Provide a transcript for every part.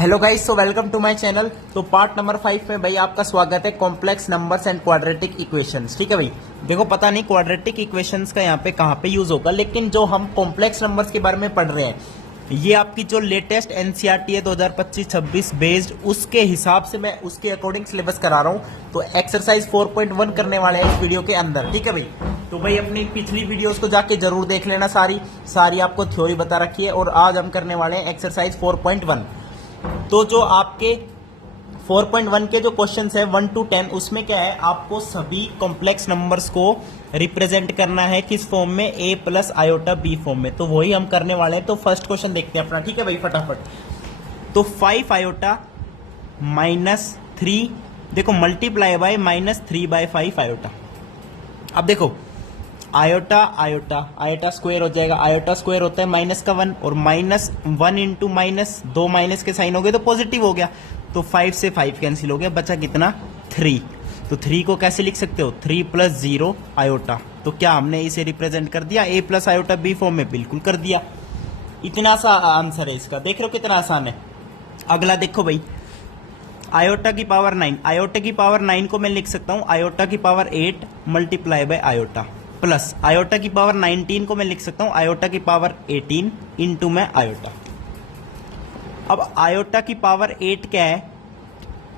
Hello guys, so welcome to my channel. तो part number 5 में भाई आपका स्वागत है, complex numbers and quadratic equations. ठीक है भाई, देखो पता नहीं क्वाड्रेटिक इक्वेशंस का यहाँ पे कहाँ पे यूज होगा, लेकिन जो हम कॉम्प्लेक्स नंबर्स के बारे में पढ़ रहे हैं ये आपकी जो लेटेस्ट एनसीईआरटी है 2025-26 बेस्ड, उसके हिसाब से मैं उसके अकॉर्डिंग सिलेबस करा रहा हूँ। तो एक्सरसाइज 4.1 करने वाले हैं इस वीडियो के अंदर। ठीक है भाई, तो भाई अपनी पिछली वीडियोस को जाके जरूर देख लेना, सारी आपको थ्योरी बता रखी है। और आज हम करने वाले हैं एक्सरसाइज 4.1। तो जो आपके 4.1 के जो क्वेश्चंस है 1 to 10, उसमें क्या है, आपको सभी कॉम्प्लेक्स नंबर्स को रिप्रेजेंट करना है किस फॉर्म में, a plus iota b form में। तो वही हम करने वाले हैं। तो फर्स्ट क्वेश्चन देखते हैं अपना। ठीक है भाई, फटाफट। तो 5 आयोटा माइनस 3, देखो मल्टीप्लाई बाय माइनस 3/5 आयोटा। अब देखो आयोटा आयोटा आयोटा स्क्वायर हो जाएगा, आयोटा स्क्वायर होता है माइनस का 1, और माइनस 1 इंटू माइनस, दो माइनस के साइन हो गए तो पॉजिटिव हो गया। तो 5 से 5 कैंसिल हो गया, बचा कितना 3। तो 3 को कैसे लिख सकते हो, 3 प्लस 0 आयोटा। तो क्या हमने इसे रिप्रेजेंट कर दिया a plus iota b form में? बिल्कुल कर दिया। इतना सा आंसर है इसका, देख रहे हो कितना आसान है। अगला देखो भाई, आयोटा की पावर 9, आयोटा की पावर 9 को मैं लिख सकता हूं आयोटा की power 8 multiply by iota, plus iota की पावर 19 को मैं लिख सकता हूं आयोटा की पावर 18 इंटू में आयोटा। अब आयोटा की पावर 8 क्या है,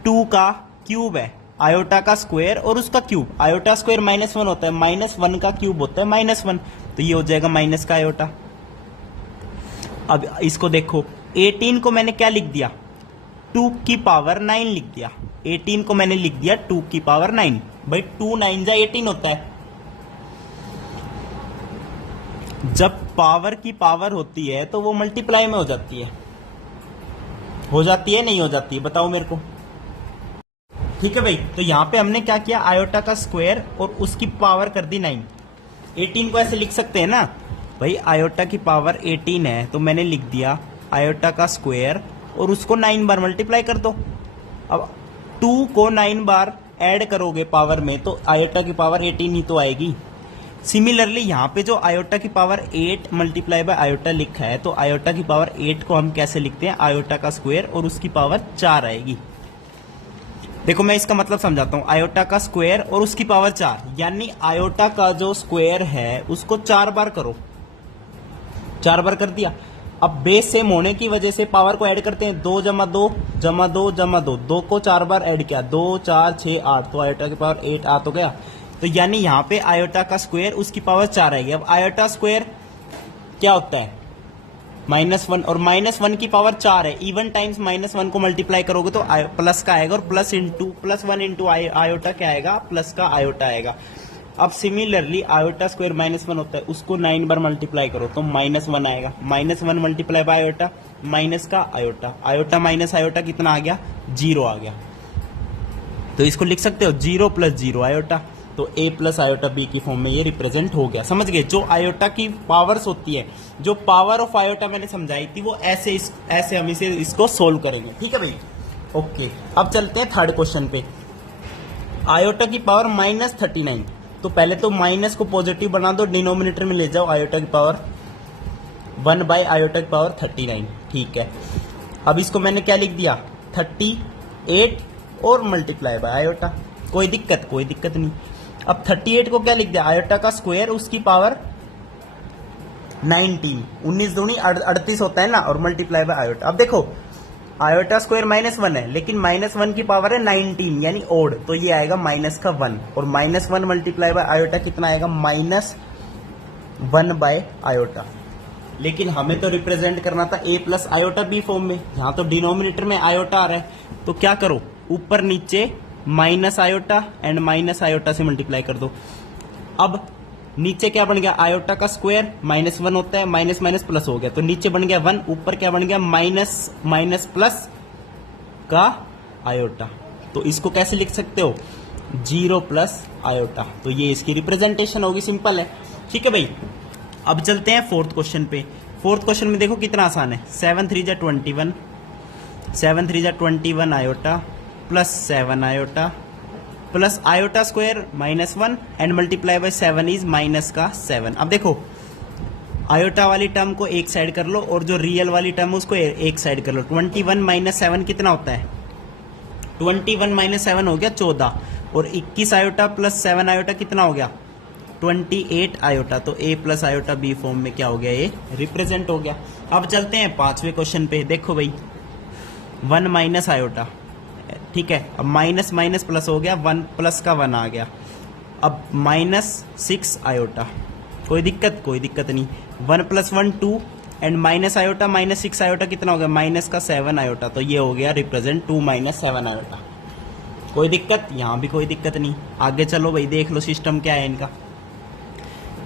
2 का क्यूब है, आयोटा का स्क्वायर और उसका क्यूब। आयोटा स्क्वायर -1 होता है, -1 का क्यूब होता है -1, तो ये हो जाएगा माइनस का आयोटा। अब इसको देखो, 18 को मैंने क्या लिख दिया, 2 की पावर 9 लिख दिया। 18 को मैंने लिख दिया 2 की पावर 9। भाई 2 9 जा 18 होता है। जब पावर की पावर होती है तो वो मल्टीप्लाई में हो जाती है नहीं हो जाती है, बताओ मेरे को। ठीक है भाई, तो यहां पे हमने क्या किया, आयोटा का स्क्वायर और उसकी पावर कर दी 9। 18 को ऐसे लिख सकते हैं ना भाई, आयोटा की पावर 18 है तो मैंने लिख दिया आयोटा का स्क्वायर और उसको 9 बार मल्टीप्लाई कर दो। अब 2 को 9 बार ऐड करोगे पावर में तो आयोटा की पावर 18 ही तो आएगी। सिमिलरली यहाँ पे जो आयोटा की पावर 8 मल्टीप्लाई बाय आयोटा लिखा है, तो आयोटा की पावर 8 को हम कैसे लिखते हैं, आयोटा का स्क्वायर और उसकी पावर 4 आएगी। देखो मैं इसका मतलब समझाता हूँ, आयोटा का स्क्वायर और उसकी पावर 4, यानी आयोटा का जो स्क्वायर है उसको 4 बार करो। 4 बार कर दिया। अब बेस सेम होने की वजह से पावर को ऐड करते हैं, 2 जमा 2 जमा 2 जमा 2, 2 को 4 बार ऐड किया, 2 4 6 8, तो आयोटा की पावर 8 आ तो गया। तो यानी यहाँ पे आयोटा का स्क्वायर उसकी पावर 4 आएगी। अब आयोटा स्क्वायर क्या होता है, -1, और -1 की पावर 4 है। इवन टाइम्स -1 को मल्टीप्लाई करोगे तो प्लस का आएगा, और +1 इंटू आयोटा क्या आएगा, प्लस का आयोटा आएगा। अब सिमिलरली आयोटा स्क्वायर -1 होता है, उसको 9 बार मल्टीप्लाई करो तो -1 आएगा। -1 मल्टीप्लाई बाय आयोटा, माइनस का आयोटा, आयोटा माइनस आयोटा कितना आ गया, 0 आ गया। तो इसको लिख सकते हो 0 + 0 आयोटा। तो a प्लस आयोटा b की फॉर्म में ये रिप्रेजेंट हो गया। समझ गए, जो आयोटा की पावर्स होती है, जो पावर ऑफ आयोटा मैंने समझाई थी, वो ऐसे हम इसको सोल्व करेंगे। ठीक है भाई, ओके। अब चलते हैं थर्ड क्वेश्चन पे। आयोटा की पावर -39, तो पहले तो माइनस को पॉजिटिव बना दो, डिनोमिनेटर में ले जाओ आयोटा की पावर 1 बाय आयोटा की पावर 39। ठीक है, अब इसको मैंने क्या लिख दिया, 38 और मल्टीप्लाई बाय आयोटा। कोई दिक्कत नहीं। अब 38 को क्या लिख दिया, आयोटा का स्क्वायर उसकी पावर 19, 19 दूनी 38 होता है ना, और मल्टीप्लाई बाय आयोटा। अब देखो आयोटा स्क्वायर -1 है, लेकिन -1 की पावर है 19 यानी ओड, तो ये आएगा माइनस का 1, और -1 मल्टीप्लाई बाय आयोटा कितना आएगा, -1 बाय आयोटा। लेकिन हमें तो रिप्रेजेंट करना था a plus iota b form में, यहां तो डिनोमिनेटर में आयोटा आ रहा है, तो क्या करो, ऊपर नीचे minus iota and minus iota से मल्टीप्लाई कर दो। अब नीचे क्या बन गया, आयोटा का स्क्वायर -1 होता है, माइनस माइनस प्लस हो गया, तो नीचे बन गया 1, ऊपर क्या बन गया, माइनस माइनस प्लस का आयोटा। तो इसको कैसे लिख सकते हो, 0 प्लस आयोटा। तो ये इसकी रिप्रेजेंटेशन होगी, सिंपल है। ठीक है भाई, अब चलते हैं फोर्थ क्वेश्चन पे। फोर्थ क्वेश्चन में देखो कितना आसान है, 7 3 जा 21, 7 3 जा 21 iota plus 7 iota plus iota square -1 and multiply by 7 is minus का 7। अब देखो आयोटा वाली टर्म को एक साइड कर लो और जो रियल वाली टर्म उसको एक साइड कर लो। 21 माइनस 7 कितना होता है? 21 माइनस 7 हो गया 14, और 21 आयोटा प्लस 7 आयोटा कितना हो गया? 28 आयोटा। तो ए प्लस आयोटा बी फॉर्म में क्या हो गया? ये रिप्रेजेंट हो गया। अब चलते हैं 5वें क्वेश्चन पे। देखो भाई 1 माइनस आयोटा, ठीक है, अब माइनस माइनस प्लस हो गया, 1 प्लस का 1 आ गया। अब -6 आयोटा, कोई दिक्कत? कोई दिक्कत नहीं। 1 + 1 2 एंड माइनस आयोटा -6 आयोटा कितना हो गया? माइनस का 7 आयोटा। तो ये हो गया रिप्रेजेंट 2 - 7 आयोटा। कोई दिक्कत? यहाँ भी कोई दिक्कत नहीं। आगे चलो भाई, देख लो सिस्टम क्या है इनका।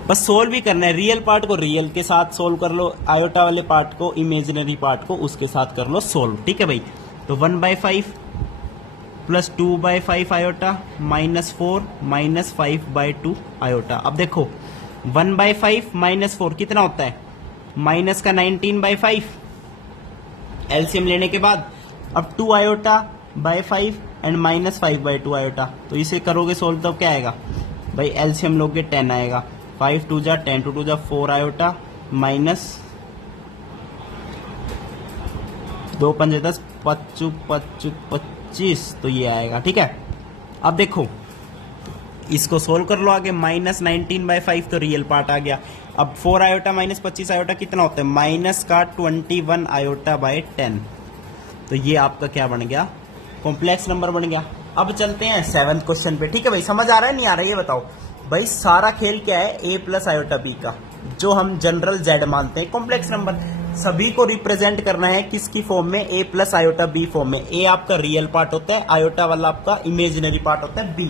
बस सोल्व भी करना है। रियल पार्ट को रियल के साथ सोल्व कर लो, आयोटा वाले पार्ट को, इमेजिनरी पार्ट को उसके साथ कर लो सोल्व, ठीक है भाई। तो 1/5 प्लस 2/5 आयोटा -4 -5/2 आयोटा। अब देखो 1/5 -4 कितना होता है? माइनस का 19/5 एलसीएम लेने के बाद। अब 2 आयोटा बाय 5 एंड -5/2 आयोटा। तो इसे करोगे सोल्व तो क्या आएगा भाई? एलसीएम लोगे 10 आएगा। 5 2 जा 10 2 2 जा 4 आयोटा माइनस 2 5 10 25 25 25, तो ये आएगा, ठीक है। अब देखो इसको सोल्व कर लो आगे। -19/5 तो रियल पार्ट आ गया। अब 4 आयोटा -25 आयोटा कितना होता है? माइनस का 21 आयोटा बाय 10। तो ये आपका क्या बन गया? कॉम्प्लेक्स नंबर बन गया। अब चलते हैं 7th क्वेश्चन पे, ठीक है भाई। समझ आ रहा है नहीं आ रहा है ये बताओ भाई। सारा खेल क्या है? a प्लस आयोटा b का, जो हम जनरल z मानते हैं, कॉम्प्लेक्स नंबर सभी को रिप्रेजेंट करना है किसकी फॉर्म में? a plus iota b form में। a आपका रियल पार्ट होता है, आयोटा वाला आपका इमेजिनरी पार्ट होता है b।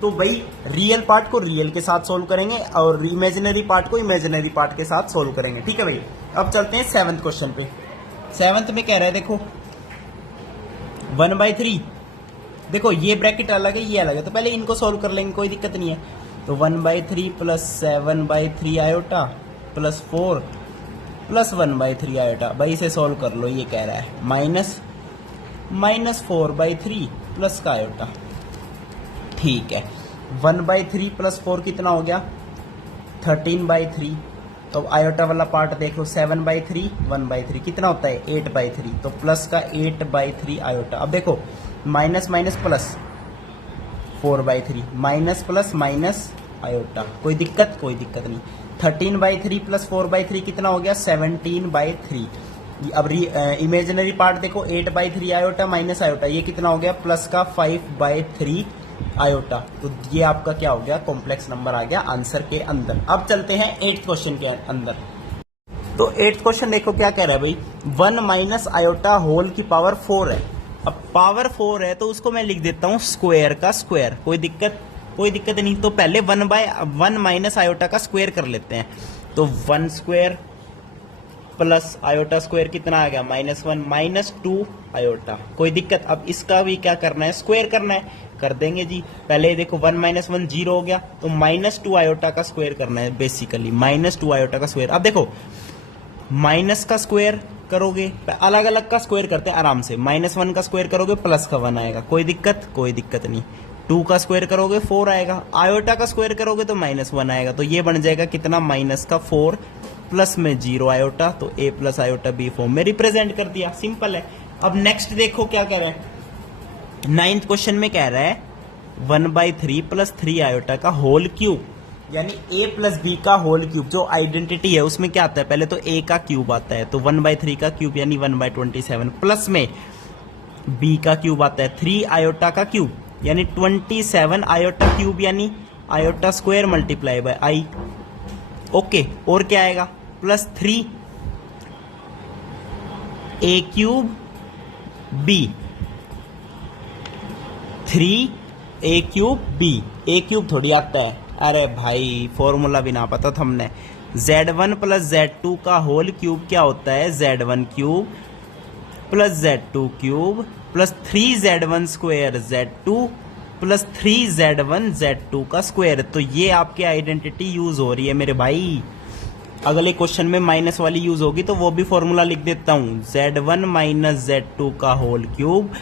तो भाई रियल पार्ट को रियल के साथ सोल्व करेंगे और इमेजिनरी पार्ट को इमेजिनरी पार्ट के साथ सोल्व करेंगे, ठीक है भाई। अब चलते हैं 7th क्वेश्चन पे। 7th में कह रहा है देखो 1/3। देखो ये ब्रैकेट अलग है, ये अलग है, तो पहले इनको सोल्व कर लेंगे, कोई दिक्कत नहीं है। तो 1/3 plus 7/3 iota plus 4 plus 1/3 iota. भाई इसे सोल्व कर लो, ये कह रहा है -4/3 प्लस का आयोटा, ठीक है। 1/3 प्लस 4 कितना हो गया? 13/3। तो आयोटा वाला पार्ट देख लो, 7/3 1/3 कितना होता है? 8/3। तो प्लस का 8/3 आयोटा। अब देखो minus minus plus 4/3 minus plus minus iota. कोई दिक्कत? कोई दिक्कत नहीं। 13/3 प्लस 4/3 कितना हो गया? 17/3। अब इमेजिनरी पार्ट देखो 8/3 आयोटा माइनस आयोटा, ये कितना हो गया? प्लस का 5/3 आयोटा। तो ये आपका क्या हो गया? कॉम्प्लेक्स नंबर आ गया आंसर के अंदर। अब चलते हैं 8th क्वेश्चन के अंदर। तो 8th क्वेश्चन देखो क्या कह रहा है भाई। 1 माइनस आयोटा होल की पावर 4 है। अब पावर 4 है तो उसको मैं लिख देता हूं स्क्वायर का स्क्वायर। कोई दिक्कत? कोई दिक्कत नहीं। तो पहले 1/1 माइनस आयोटा का स्क्वायर कर लेते हैं। तो 1 स्क्वायर प्लस आयोटा स्क्वायर कितना आ गया? -1 -2 आयोटा। कोई दिक्कत? अब इसका भी क्या करना है? स्क्वायर करना है, कर देंगे जी। पहले देखो 1 - 1 0 हो गया, तो -2 आयोटा का स्क्वायर करना है बेसिकली, -2 आयोटा का स्क्वायर। अब देखो माइनस का स्क्वायर करोगे, अलग अलग का स्क्वायर करते हैं आराम से। -1 का स्क्वायर करोगे प्लस का 1 आएगा, कोई दिक्कत? कोई दिक्कत नहीं। 2 का स्क्वायर करोगे 4 आएगा, आयोटा का स्क्वायर करोगे तो -1 आएगा। तो ये बन जाएगा कितना? -4 प्लस में 0 आयोटा। तो a plus iota b form में रिप्रेजेंट कर दिया, सिंपल है। अब नेक्स्ट देखो क्या कह रहा है। 9th क्वेश्चन में कह रहा है 1/3 प्लस 3 आयोटा का होल क्यूब, यानी a प्लस b का होल क्यूब। जो आइडेंटिटी है उसमें क्या आता है? पहले तो a का क्यूब आता है, तो 1/3 का क्यूब यानी 1/27, प्लस में b का क्यूब आता है 3 आयोटा का क्यूब यानी 27 आयोटा क्यूब, यानी iota square multiply by i। Okay, और क्या आएगा? Plus 3 a cube b, 3 a cube b। a cube थोड़ी आता है, अरे भाई फॉर्मूला भी ना पता था हमने। z1 प्लस z2 का होल क्यूब क्या होता है? z1 cube plus z2 cube plus 3z1 square z2 plus 3z1 z2 का स्क्वायर। तो ये आपकी आइडेंटिटी यूज हो रही है मेरे भाई। अगले क्वेश्चन में माइनस वाली यूज होगी तो वो भी फॉर्मूला लिख देता हूं। z1 माइनस z2 का whole cube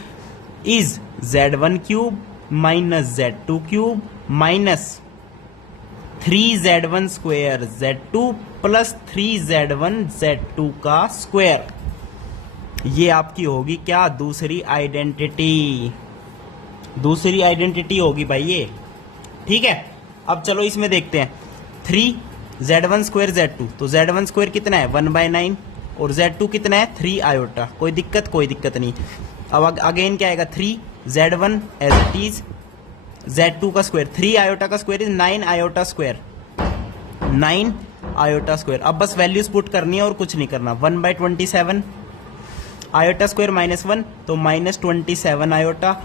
is z1 cube minus z2 cube minus 3z1 square z2 plus 3z1 z2 का स्क्वायर। ये आपकी होगी क्या, दूसरी आइडेंटिटी। दूसरी आइडेंटिटी होगी भाई ये, ठीक है। अब चलो इसमें देखते हैं, 3z1 स्क्वायर z2, तो z1 स्क्वायर कितना है 1/9 और z2 कितना है 3 आयोटा। कोई दिक्कत, कोई दिक्कत नहीं। अब अगेन क्या आएगा, 3z1 as it is, z2 का स्क्वायर 3 आयोटा का square is 9 iota square, 9 iota square. अब बस वैल्यूज पुट करनी है और कुछ नहीं करना। 1/27 आयोटा स्क्वायर -1 तो -27 आयोटा।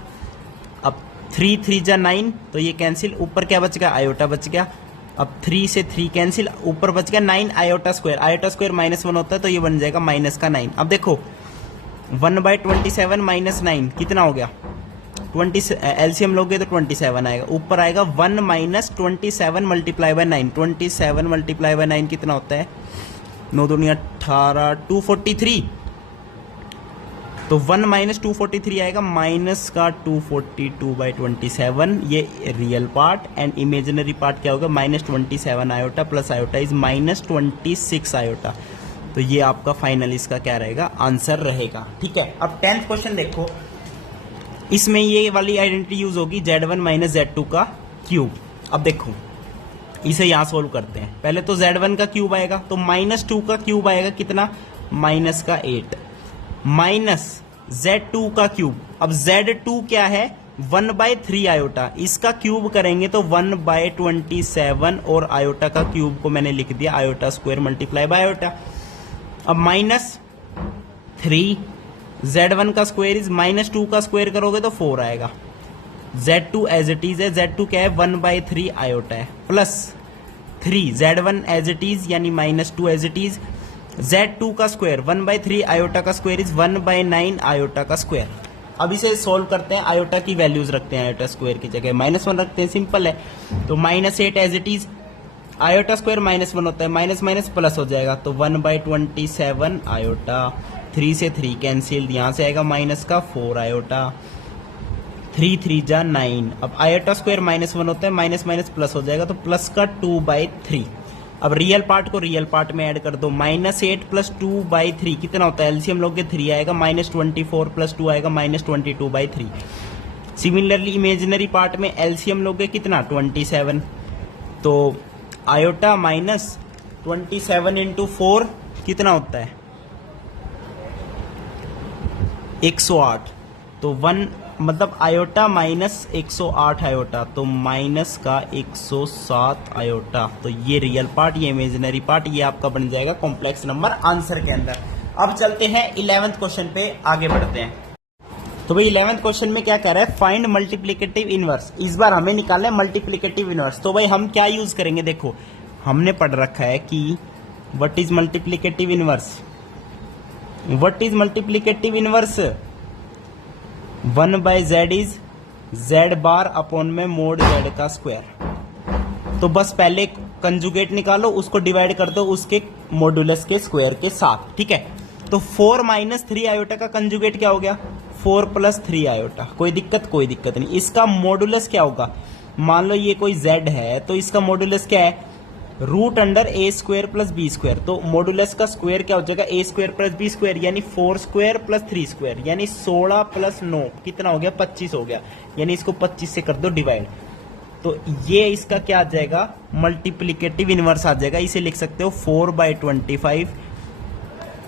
अब 3 3 जा 9 तो ये कैंसिल, ऊपर क्या बच गया, आयोटा बच गया। अब 3 से 3 कैंसिल, ऊपर बच गया 9 आयोटा स्क्वायर। आयोटा स्क्वायर -1 होता है तो ये बन जाएगा -9। अब देखो 1/27 -9 कितना हो गया, 20 एलसीएम लोगे तो 27 आएगा। ऊपर आएगा 1 - 27 मल्टीप्लाई बाय 9, 27 मल्टीप्लाई बाय 9 कितना होता है, 9 दूनी 18, 243। तो 1 - 243 आएगा, माइनस का 242/27। ये real part and imaginary part क्या होगा, -27 iota plus iota is -26 iota. तो ये आपका फाइनल इसका क्या रहेगा, आंसर रहेगा, ठीक है। अब 10th क्वेश्चन देखो, इसमें ये वाली आइडेंटिटी यूज होगी, z1 - z2 का क्यूब। अब देखो इसे यहां सोल्व करते हैं। पहले तो z1 का क्यूब आएगा, तो -2 का क्यूब आएगा कितना, -8 माइनस z2 का क्यूब। अब z2 क्या है 1/3 आयोटा, इसका क्यूब करेंगे तो 1/27 और आयोटा का क्यूब को मैंने लिख दिया iota square multiply by iota. अब -3 z1 का स्क्वायर इज -2 का स्क्वायर करोगे तो 4 आएगा। z2 एज इट इज है, z2 क्या है 1/3 आयोटा है, plus 3 z1 as it is यानी -2 एज इट इज, z2 का स्क्वायर 1/3 आयोटा का स्क्वायर इज 1/9 आयोटा का स्क्वायर। अब इसे सोल्व करते हैं, आयोटा की वैल्यूज रखते हैं, आयोटा स्क्वायर की जगह -1 रखते हैं, सिंपल है। तो -8 as it is, iota square -1 होता है, माइनस माइनस प्लस हो जाएगा, तो 1/27 आयोटा। 3 से 3 कैंसिल, यहां से आएगा माइनस का 4 आयोटा, 3 3 जा 9। अब आयोटा स्क्वायर -1 होता है, माइनस माइनस प्लस हो जाएगा, तो प्लस का 2/3। अब रियल पार्ट को रियल पार्ट में ऐड कर दो, -8 प्लस 2/3 कितना होता है, एलसीएम लोगे 3 आएगा, -24 प्लस 2 आएगा -22/3। सिमिलरली इमेजिनरी पार्ट में एलसीएम लोगे कितना 27, तो आयोटा -27 इंटू 4 कितना होता है 108। तो 1 मतलब आयोटा -108 आयोटा, तो माइनस का 107 आयोटा। तो ये रियल पार्ट, ये इमेजिनरी पार्ट, ये आपका बन जाएगा कॉम्प्लेक्स नंबर आंसर के अंदर। अब चलते हैं 11th क्वेश्चन पे, आगे बढ़ते हैं। तो भाई 11th क्वेश्चन में क्या कर रहा है, फाइंड मल्टीप्लिकेटिव इनवर्स। इस बार हमें निकालना है मल्टीप्लिकेटिव इनवर्स। तो भाई हम क्या यूज करेंगे, देखो हमने पढ़ रखा है कि what is multiplicative inverse. What is multiplicative inverse, 1/z is z bar upon में मोड z का स्क्वायर। तो बस पहले कंजुगेट निकालो, उसको डिवाइड कर दो उसके मॉडुलस के स्क्वायर के साथ, ठीक है। तो 4 - 3 आयोटा का कंजुगेट क्या हो गया, 4 + 3 आयोटा। कोई दिक्कत, कोई दिक्कत नहीं। इसका मॉडुलस क्या होगा, मान लो ये कोई z है तो इसका मॉडुलस क्या है, √(a² + b²। तो मॉडुलस का स्क्वायर क्या हो जाएगा, a² + b² यानी 4² + 3² यानी 16 + 9 कितना हो गया 25 हो गया, यानी इसको 25 से कर दो डिवाइड। तो ये इसका क्या आ जाएगा, मल्टीप्लिकेटिव इनवर्स आ जाएगा। इसे लिख सकते हो 4/25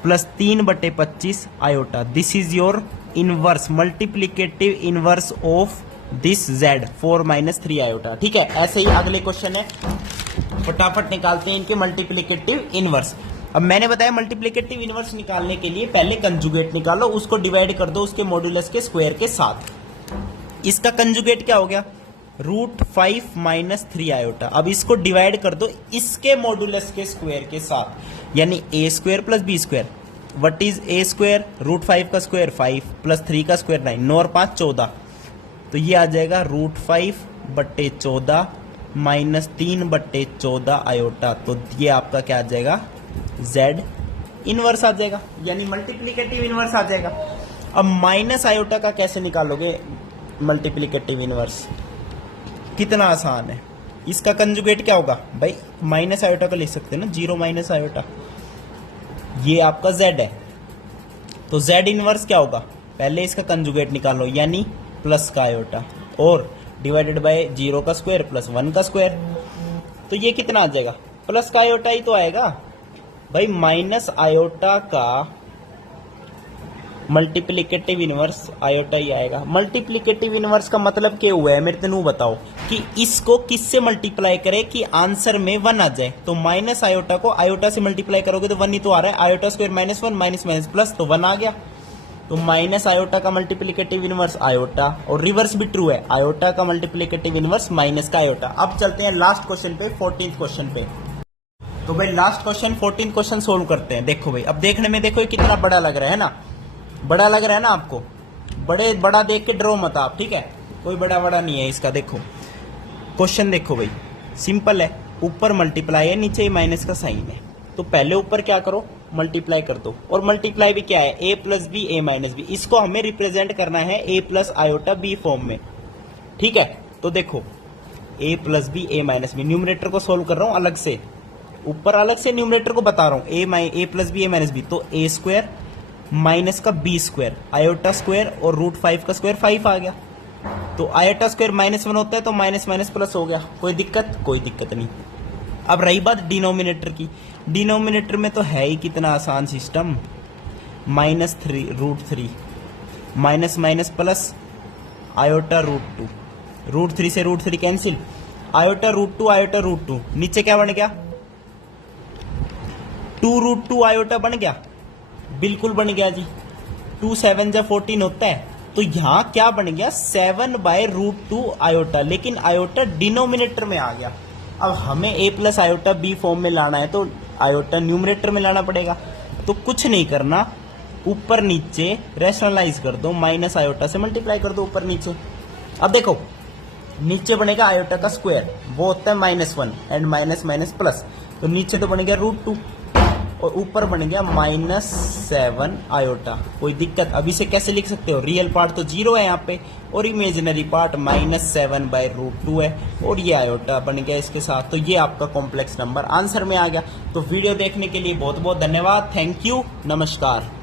+ 3/25 iota. This is your inverse, multiplicative inverse of this z 4 - 3 iota, ठीक है। ऐसे ही अगले क्वेश्चन है, फटाफट निकालते हैं इनके मल्टीप्लिकेटिव इनवर्स। अब मैंने बताया मल्टीप्लिकेटिव इनवर्स निकालने के लिए पहले कंजुगेट निकालो, उसको डिवाइड कर दो उसके मॉडुलस के स्क्वायर के साथ। इसका कंजुगेट क्या हो गया, √5 - 3 आयोटा। अब इसको डिवाइड कर दो इसके मॉडुलस के स्क्वायर के साथ, यानी a² + b²। What is a², √5 का स्क्वायर 5 + 3 का स्क्वायर 9, 9 और 5 14। तो ये आ जाएगा √5/14 -3/14 आयोटा। तो ये आपका क्या आ जाएगा, z इनवर्स आ जाएगा, यानी मल्टीप्लिकेटिव इनवर्स आ जाएगा। अब माइनस आयोटा का कैसे निकालोगे मल्टीप्लिकेटिव इनवर्स, कितना आसान है। इसका कंजुगेट क्या होगा भाई, माइनस आयोटा का लिख सकते हैं ना, 0 माइनस आयोटा। ये आपका z है, तो z इनवर्स क्या होगा, पहले इसका कंजुगेट निकालो यानी प्लस का आयोटा और डिवाइडेड बाय 0 का स्क्वायर प्लस 1 का स्क्वायर। तो ये कितना आ जाएगा, प्लस का आयोटा ही तो आएगा भाई, माइनस आयोटा का मल्टीप्लिकेटिव इनवर्स आयोटा ही आएगा। मल्टीप्लिकेटिव इनवर्स का मतलब क्या हुआ है मेरे तेनू बताओ, कि इसको किससे मल्टीप्लाई करे कि आंसर में 1 आ जाए। तो माइनस आयोटा को आयोटा से मल्टीप्लाई करोगे तो 1 ही तो आ रहा है, iota square minus 1 minus minus plus, तो 1 आ गया। तो माइनस आयोटा का मल्टीप्लिकेटिव इनवर्स आयोटा, और रिवर्स भी ट्रू है, आयोटा का मल्टीप्लिकेटिव इनवर्स माइनस का आयोटा। अब चलते हैं लास्ट क्वेश्चन पे, 14th क्वेश्चन पे। तो भाई last question 14th question solve करते हैं। देखो भाई, अब देखने में देखो ये कितना बड़ा लग रहा है ना, बड़ा लग रहा है ना आपको, बड़ा देख के डरो मत आप, ठीक है, कोई बड़ा नहीं है इसका। देखो क्वेश्चन देखो भाई, सिंपल है, ऊपर मल्टीप्लाई है, नीचे माइनस का साइन है। तो पहले ऊपर क्या करो, मल्टीप्लाई कर दो, और मल्टीप्लाई भी क्या है, a plus B A minus B, इसको हमें रिप्रेजेंट करना है a plus iota B form में, ठीक है। तो देखो a plus B A minus B, numerator को सोल्व कर रहा हूं अलग से, ऊपर अलग से न्यूमरेटर को बता रहा हूं, a plus B A minus B, तो a स्क्वायर माइनस का बी स्क्वायर, आयोटा स्क्वायर और √5 का स्क्वायर 5 आ गया। तो आयोटा स्क्वायर -1 होता है तो माइनस माइनस प्लस हो गया, कोई दिक्कत, कोई दिक्कत नहीं। अब रही बात डिनोमिनेटर की, डिनोमिनेटर में तो है ही कितना आसान system, -3 minus minus plus iota √2, √3 से √3 कैंसिल, आयोटा √2 आयोटा √2, नीचे क्या बन गया, 2√2 आयोटा बन गया, बिल्कुल बन गया जी। 2 7 जा 14 होता है, तो यहां क्या बन गया, 7/√2 आयोटा, लेकिन आयोटा डिनोमिनेटर में आ गया। अब हमें a plus iota B form में लाना है, तो आयोटा न्यूमरेटर में लाना पड़ेगा। तो कुछ नहीं करना, ऊपर नीचे रैशनलाइज कर दो, माइनस आयोटा से मल्टीप्लाई कर दो ऊपर नीचे। अब देखो नीचे बनेगा आयोटा का स्क्वायर, वो होता है -1 एंड माइनस माइनस प्लस, तो नीचे तो बन गया √2 और ऊपर बन गया -7 आयोटा। कोई दिक्कत, अभी से कैसे लिख सकते हो, रियल पार्ट तो 0 है यहाँ पे और इमेजिनरी पार्ट -7/√2 है, और ये आयोटा बन गया इसके साथ। तो ये आपका कॉम्प्लेक्स नंबर आंसर में आ गया। तो वीडियो देखने के लिए बहुत बहुत धन्यवाद, थैंक यू, नमस्कार।